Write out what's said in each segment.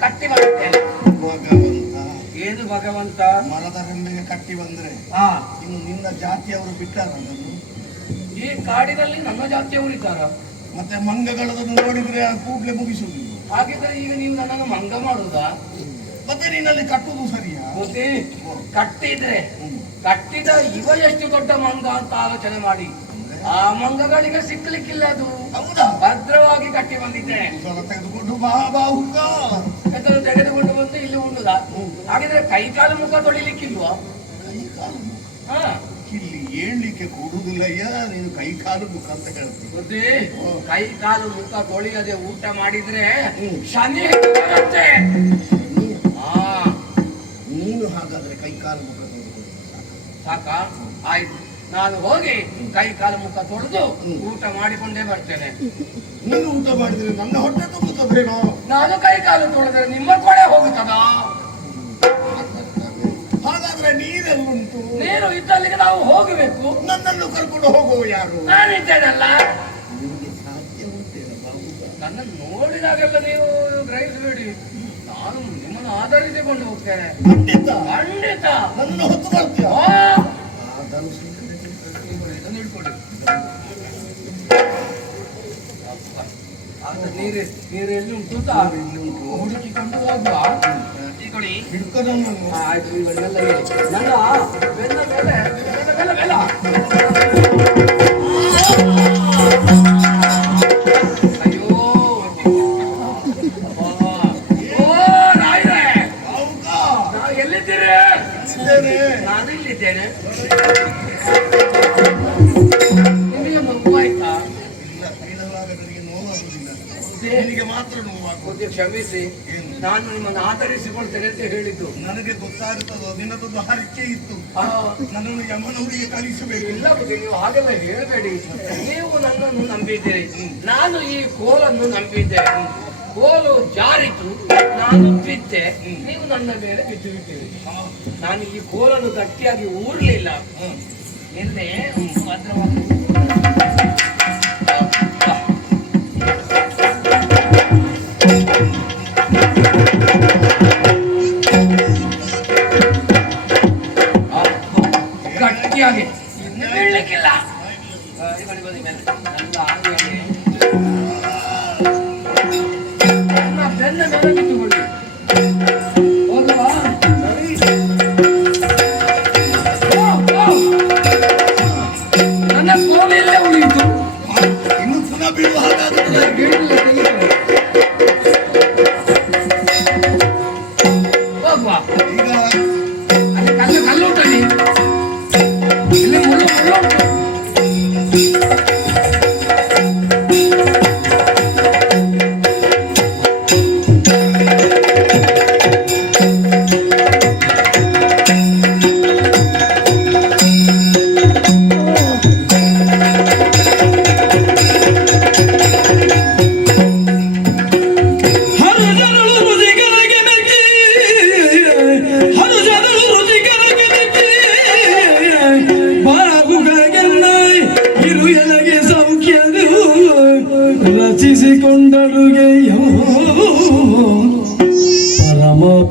ಕಟ್ಟಿ ಮಾಡುತ್ತೇನೆ ಏನು ಭಗವಂತ? ಮರದ ರೆಂಬೆಗೆ ಕಟ್ಟಿ ಬಂದ್ರೆ ಇನ್ನು ನಿನ್ನ ಜಾತಿಯವರು ಬಿಟ್ಟಾರ ಅದನ್ನು? ಈ ಕಾಡಿನಲ್ಲಿ ನಮ್ಮ ಜಾತಿಯವರು ಇದ್ದಾರ ಮತ್ತೆ ಮಂಗಗಳದನ್ನು ನೋಡಿದ್ರೆ ಆ ಕೂಡ್ಲೆ ಮುಗಿಸುವುದು. ಹಾಗಿದ್ರೆ ಈಗ ನೀವು ನನ್ನನ್ನು ಮಂಗ ಮಾಡುವುದಾ? ಮತ್ತೆ ನಿನ್ನಲ್ಲಿ ಕಟ್ಟುವುದು ಸರಿಯಾ? ಕಟ್ಟಿದ್ರೆ ಹ್ಮ್. ಕಟ್ಟಿದ ಇವ ಎಷ್ಟು ದೊಡ್ಡ ಮಂಗ ಅಂತ ಆಲೋಚನೆ ಮಾಡಿ. ಆ ಮಂಗಗಳಿಗೆ ಸಿಕ್ಕಲಿಕ್ಕಿಲ್ಲ ಅದು. ಹೌದಾ? ಭದ್ರವಾಗಿ ಕಟ್ಟಿ ಬಂದಿದ್ದೆ. ತೆಗೆದುಕೊಂಡು ಅದನ್ನು ತೆಗೆದುಕೊಂಡು ಬಂದು ಇಲ್ಲಿ ಉಂಡುದ ಹಾಗಿದ್ರೆ ಕೈಕಾಲು ಮುಖ ತೊಳಿಲಿಕ್ಕಿಲ್ವಾ? ಕೈಕಾಲು ಮುಖ? ಹಾ. ಇಲ್ಲಿ ಏಳ್ಲಿಕ್ಕೆ ಕೊಡುವುದಿಲ್ಲಯ್ಯ ನೀನು ಕೈ ಕಾಲು ಮುಖ ಅಂತ ಹೇಳ್ತೀನಿ ಬುದ್ಧಿ ಕೈ ಕಾಲು ಮುಖ ತೊಳಿಯದೆ ಊಟ ಮಾಡಿದ್ರೆ. ಶನಿ ನೀನು ಹಾಗಾದ್ರೆ ಕೈ ಕಾಲು ಮುಖ ಸಾಕ? ಆಯ್ತು. ನಾನು ಹೋಗಿ ಕೈ ಕಾಲು ಮುಖ ತೊಳೆದು ಊಟ ಮಾಡಿಕೊಂಡೇ ಬರ್ತೇನೆ. ನೀನು ಊಟ ಮಾಡಿದ್ರೆ ನನ್ನ ಹೊಟ್ಟೆ ತುಂಬುತ್ತದೇನೋ ನಾನು ಕೈ ಕಾಲು ತೊಳೆದ್ರೆ ನಿಮ್ಮ ಕೊಡೆ ಹೋಗುತ್ತದ? ಹಾಗಾದ್ರೆ ನೀರೆಲ್ಲುಂಟು ನೀರು ಇದ್ದಲ್ಲಿಗೆ ನಾವು ಹೋಗಬೇಕು. ನನ್ನನ್ನು ಕರ್ಕೊಂಡು ಹೋಗುವ ಯಾರು? ನಾನಿದ್ದೇನಲ್ಲ? ನಿಮಗೆ ಸಾಧ್ಯ ಉಂಟೇನ? ಬಾಬು ನನ್ನನ್ನು ನೋಡಿದಾಗೆಲ್ಲ ನೀವು ಗ್ರಹಿಸಬೇಡಿ ನಾನು ನಿಮ್ಮನ್ನು ಆಧರಿಸಿಕೊಂಡು ಹೋಗ್ತೇನೆ. ಖಂಡಿತ. ಖಂಡಿತ. ನನ್ನನ್ನು ಹೊತ್ತು ಬರ್ತೀಯ? ನೀರು ನೀರು ಎಲ್ಲಿ ಉಂಟು ತಾ? ಹುಡುಕಿಕೊಂಡು ಹೋಗುವ. ಕೊಡಿ. ಹಿಡ್ಕೊ ನನ್ನನ್ನು ಆ, ಆಯ್ತು ಬೆಲ್ಲ ಬೆಲ್ಲ ಬೆಲ್ಲ ನನ್ನ ಬೆಲ್ಲ. ನನಗೆ ನೋವಾಗುವುದಿಲ್ಲ. ನಿನಗೆ ಮಾತ್ರ ನೋವಾಗುವುದು. ಕ್ಷಮಿಸಿ. ನಾನು ನಿಮ್ಮನ್ನು ಆಧರಿಸಿಕೊಳ್ತೇನೆ ಅಂತ ಹೇಳಿದ್ದು. ನನಗೆ ಗೊತ್ತಾಗುತ್ತದೋ? ನಿನ್ನದೊಂದು ಹರಕೆ ಇತ್ತು. ನನ್ನನ್ನು ಯಮನವರಿಗೆ ಕಳಿಸಬೇಕು. ಇಲ್ಲ ನೀವು ಹಾಗೆಲ್ಲ ಹೇಳಬೇಡಿ. ನೀವು ನನ್ನನ್ನು ನಂಬಿದ್ದೀರಿ ನಾನು ಈ ಕೋಲನ್ನು ನಂಬಿದ್ದೆ. ಕೋಲು ಜಾರಿತು ನಾನು ಬಿದ್ದೆ. ನೀವು ನನ್ನ ಮೇಲೆ ಬಿದ್ದು ಬಿಟ್ಟಿರಿ ನಾನು ಈ ಕೋಲನ್ನು ಗಟ್ಟಿಯಾಗಿ ಊರ್ಲಿಲ್ಲ. ನಿನ್ನೆ ಭದ್ರವಾಗಿ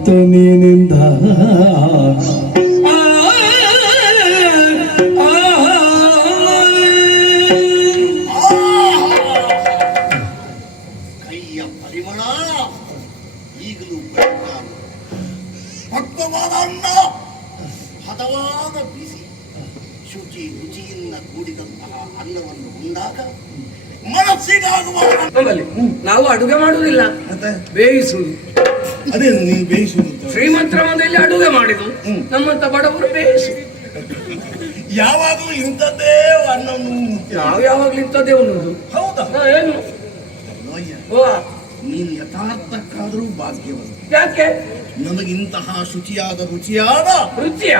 ಪರಮಾಪ್ತ ನೀನಿಂದ. ಆ, ಆ, ಕೈಯ ಪರಿಮಳ ಈಗಲೂ ಪಕ್ವವಾದ ಅನ್ನ ಹದವಾದ ಬಿಸಿ ಶುಚಿ ರುಚಿಯಿಂದ ಕೂಡಿದಂತಹ ಅನ್ನವನ್ನು ಉಂಡಾಗ ಮನಸ್ಸಿಗಾಗುವ ನಾವು ಅಡುಗೆ ಮಾಡುವುದಿಲ್ಲ. ಬೇಯಿಸುವುದು. ಅದೇ ನೀವು ಬೇಯಿಸು ಶ್ರೀಮಂತರ ಮನೆಯಲ್ಲಿ ಅಡುಗೆ ಮಾಡಿದ್ದು. ನಮ್ಮಂತ ಬಡವರು ಬೇಯಿಸು ಯಾವಾಗಲೂ ಇಂಥದ್ದೇ ಅನ್ನವನ್ನು ನಾವು ಯಾವಾಗಲೂ ಇಂಥದ್ದೇ ಅನ್ನೋದು. ಹೌದಾ? ಏನು? ಓ. ನೀನು ಯಥಾರ್ಥಕ್ಕಾದರೂ ಭಾಗ್ಯವಂತ. ಯಾಕೆ? ನಮಗಿಂತಹ ಶುಚಿಯಾದ ರುಚಿಯಾದ ರುಚಿಯ?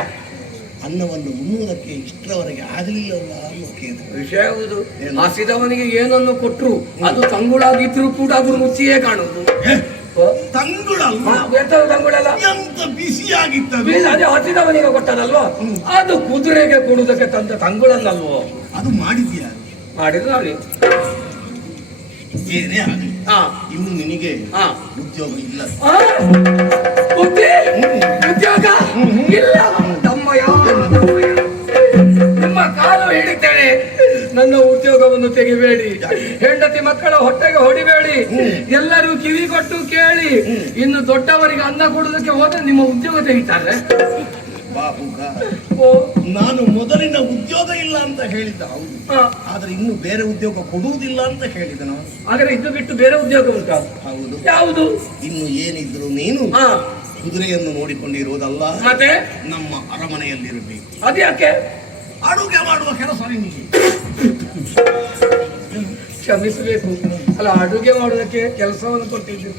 ಅನ್ನವನ್ನು ಉಣ್ಣುವುದಕ್ಕೆ ಇಷ್ಟರವರೆಗೆ ಆಗಲಿಲ್ಲವಲ್ಲ ವಿಷಯ ಹೌದು? ಹಸಿದವನಿಗೆ ಏನನ್ನು ಕೊಟ್ಟರು ಅದು ತಂಗುಳಾಗಿದ್ರು ಕೂಡ ಅದು ರುಚಿಯೇ ಓ, ತಂಗುಳಲ್ಲ ಎಂತ ತಂಗುಳಲ್ಲ ಎಂತ ಬಿಸಿಯಾಗಿತ್ತದು. ಬೀಜ ಅದೇ ಹತ್ತಿದವನಿಗೆ ಕೊಟ್ಟನಲ್ವೋ ಅದು ಕುದುರೆಗೆ ಕೊಡುವುದಕ್ಕೆ ತಂದ ತಂಗುಳಲ್ಲಲ್ವೋ? ಅದು ಮಾಡಿದ್ಯಾ? ಮಾಡಿದ್ರು ನೋಡಿ ಏನೇ ಆಗಲಿ. ಹಾ. ಇನ್ನು ನಿನಗೆ ಹಾ. ಉದ್ಯೋಗ ಇಲ್ಲ? ಬುದ್ಧಿ ತೆಗಿಬೇಡಿ. ಹೆಂಡತಿ ಮಕ್ಕಳ ಹೊಟ್ಟೆಗೆ ಹೊಡಿಬೇಡಿ. ಎಲ್ಲರೂ ಕಿವಿ ಕೊಟ್ಟು ಕೇಳಿ. ಇನ್ನು ದೊಡ್ಡವರಿಗೆ ಅನ್ನ ಕೊಡೋದಕ್ಕೆ ಹೋದ್ರೆ ನಿಮ್ಮ ಉದ್ಯೋಗ ತೆಗಿತಾರೆ. ಓ. ನಾನು ಮೊದಲಿನ ಉದ್ಯೋಗ ಇಲ್ಲ ಅಂತ ಹೇಳಿದ್ದ ಹೌದು. ಆದ್ರೆ ಇನ್ನು ಬೇರೆ ಉದ್ಯೋಗ ಕೊಡುವುದಿಲ್ಲ ಅಂತ ಹೇಳಿದ ನಾನು ಹಾಗಾದ್ರೆ ಇದು ಬಿಟ್ಟು ಬೇರೆ ಉದ್ಯೋಗ ಉಂಟಾ? ಹೌದು. ಯಾವುದು? ಇನ್ನು ಏನಿದ್ರು ನೀನು ಹಾ. ಕುದುರೆಯನ್ನು ನೋಡಿಕೊಂಡಿರುವುದಲ್ಲ ಮತ್ತೆ? ನಮ್ಮ ಅರಮನೆಯಲ್ಲಿರಬೇಕು. ಅದ್ಯಾಕೆ? ಅಡುಗೆ ಮಾಡುವ ಕೆಲಸ ನಿನಗೆ. ಕ್ಷಮಿಸಬೇಕು. ಅಲ್ಲ ಅಡುಗೆ ಮಾಡೋದಕ್ಕೆ ಕೆಲಸವನ್ನು ಕೊಟ್ಟಿದ್ದು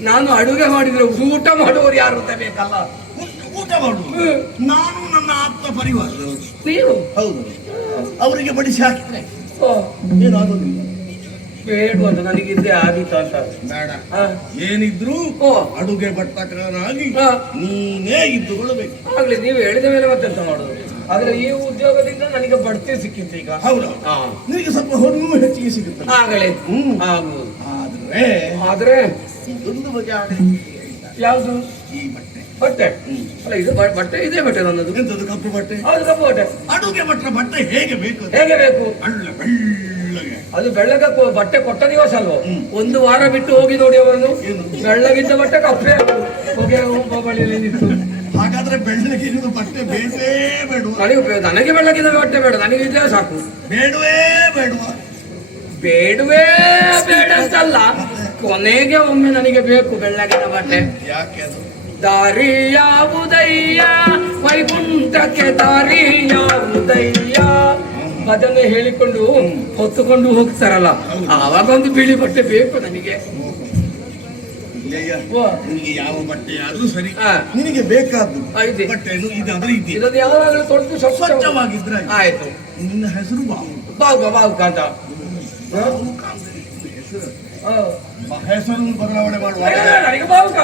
ನಾನು ಅಡುಗೆ ಮಾಡಿದ್ರೆ ಊಟ ಮಾಡುವವರು ಯಾರು ಅಂತ ಬೇಕಲ್ಲ? ಊಟ ಮಾಡುವ ನಾನು ನನ್ನ ಆತ್ಮ ಪರಿವಾರ ನೀವು? ಹೌದು. ಅವರಿಗೆ ಬಡಿಸಿ ಹಾಕಿದ್ರೆ. ಏನಾಗೋದಿಲ್ಲ ಬೇಡ ಅಂತ ನನಗಿದ್ದೆ ಆದೀತು ಅಂತ. ಬೇಡ. ಏನಿದ್ರು ಅಡುಗೆ ಭಟ್ಟಕನಾಗಿ ಹಾ. ನೀನೇ ಇದ್ದುಕೊಳ್ಳಬೇಕು. ಆಗ್ಲಿ ನೀವು ಹೇಳಿದ ಮೇಲೆ ಮತ್ತೆಂತ ಮಾಡೋದು? ಆದ್ರೆ ಈ ಉದ್ಯೋಗದಿಂದ ನನಗೆ ಬಡ್ತಿ ಸಿಕ್ಕಿತ್ತು ಈಗ. ಹೌದು. ನಿನಗೆ ಸ್ವಲ್ಪ ಹೊನ್ನು ಹೆಚ್ಚಿಗೆ ಸಿಗುತ್ತೆ ಆಗಲೇ. ಆದ್ರೆ ಆದ್ರೆ ಇದೊಂದು ಬಗೆ ಯಾವುದು? ಈ ಬಟ್ಟೆ. ಬಟ್ಟೆ. ಅಲ್ಲ ಇದು ಬಟ್ಟೆ ಇದೇ ಬಟ್ಟೆ ನನ್ನದು. ಎಂತದು ಕಪ್ಪು ಬಟ್ಟೆ? ಅದು ಕಪ್ಪು ಬಟ್ಟೆ. ಅಡುಗೆ ಬಟ್ಟೆ ಬಟ್ಟೆ ಹೇಗೆ ಬೇಕು? ಹೇಗೆ ಬೇಕು? ಅಳ್ಳ ಬೆಳ್ಳಗೆ. ಅದು ಬೆಳ್ಳಗ ಬಟ್ಟೆ ಕೊಟ್ಟ ದಿವಸ ಅಲ್ವೋ. ಒಂದು ವಾರ ಬಿಟ್ಟು ಹೋಗಿ ನೋಡಿ ಅವರನ್ನು. ಏನು? ಬೆಳ್ಳಗಿದ್ದ ಬಟ್ಟೆ ಕಪ್ಪೆ ಹೊಗೆ ಬಳಿಯಲ್ಲಿ ನಿಂತು. ಹಾಗಾದ್ರೆ ಬೆಳ್ಳಗೆ ಇರುವುದು ಬಟ್ಟೆ ಬೇಡವೇ ಬೇಡುವ? ನನಗೆ ಬೇ- ನನಗೆ ಬಟ್ಟೆ ಬೇಡ ನನಗೆ ಇದೇ ಸಾಕು. ಬೇಡವೇ ಬೇಡುವ? ಬೇಡವೇ ಬೇಡ ಅಂತಲ್ಲ ಕೊನೆಗೆ ಒಮ್ಮೆ ನನಗೆ ಬೇಕು ಬೆಳ್ಳಗಿನ ಬಟ್ಟೆ. ಯಾಕೆ ಅದು? ದಾರಿ ಯಾವುದಯ್ಯ? ವೈಕುಂಠಕ್ಕೆ ದಾರಿ ಯಾವುದಯ್ಯ? ಅದನ್ನು ಹೇಳಿಕೊಂಡು ಹೊತ್ತುಕೊಂಡು ಹೋಗ್ತಾರಲ್ಲ. ಆವಾಗ ಒಂದು ಬಿಳಿ ಬಟ್ಟೆ ಬೇಕು ನನಗೆ. ನಿನಗೆ ಯಾವ ಬಟ್ಟೆ ಆದ್ರೂ ಸರಿ. ನಿನಗೆ ಬೇಕಾದ್ದು. ಬಟ್ಟೆನು ಇದಾದ್ರೆ ಇದೆ. ಇದನ್ನು ಯಾವಾಗಲೂ ಸ್ವಚ್ಛ ಸ್ವಚ್ಛವಾಗಿದ್ರೆ ಆಯ್ತು. ನಿನ್ನ ಹೆಸರು ಬಾವು ಬಾವುಕ ಬಾವುಕ ಅಂತ. ಹೆಸರು. ಹಾ. ಬ- ಬದಲಾವಣೆ ಮಾಡುವ ನನಗೆ ಬಾವುಕ.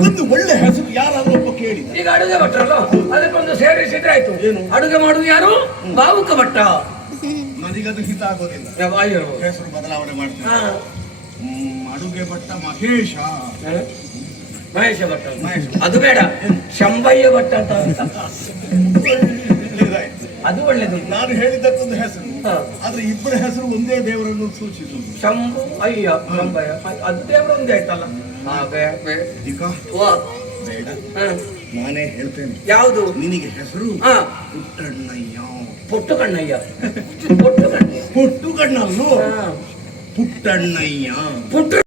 ಒಂದು ಒಳ್ಳೆ ಹೆಸರು ಯಾರಾದ್ರೂ ಒಬ್ಬ ಕೇಳಿ. ಈಗ ಅಡುಗೆ ಭಟ್ರಲ್ಲ ಅದಕ್ಕೊಂದು ಸೇರಿಸಿದ್ರೆ ಆಯ್ತು. ಏನು? ಅಡುಗೆ ಮಾಡುದು ಯಾರು? ಬಾವುಕ ಭಟ್ಟ. ನನಗದು ಹಿತ ಆಗೋದಿಲ್ಲ. ಹೆಸರು ಬದಲಾವಣೆ ಮಾಡ್ತೀನಿ. ಅಡುಗೆ ಭಟ್ಟ ಮಹೇಶ. ಮಹೇಶ ಭಟ್ಟ ಮಹೇಶ. ಅದು ಬೇಡ ಶಂಭಯ್ಯ ಭಟ್ಟ ಅಂತ. ಅದು ಒಳ್ಳೇದು. ನಾನು ಹೇಳಿದ್ದಕ್ಕೊಂದು ಹೆಸರು. ಆದ್ರೆ ಇಬ್ಬರ ಹೆಸರು ಒಂದೇ ದೇವರನ್ನು ಸೂಚಿಸುವುದು. ಶಂಭು ಅಯ್ಯ ಶಂಭಯ್ಯ. ಅದು ದೇವರು ಒಂದೇ ಆಯ್ತಲ್ಲ. ಹಾಗೆ ಬೇಡ ಹ. ನಾನೇ ಹೇಳ್ತೇನೆ. ಯಾವುದು? ನಿನಗೆ ಹೆಸರು? ಹಾ. ಪುಟ್ಟಣ್ಣಯ್ಯ. ಪೊಟ್ಟು ಕಣ್ಣಯ್ಯ ಪೊಟ್ಟು ಕಣ್ಣ ಪುಟ್ಟು ಕಣ್ಣಲ್ಲೂ ಹಾ. ಪುಟ್ಟಣ್ಣಯ್ಯ ಪುಟ್ಟು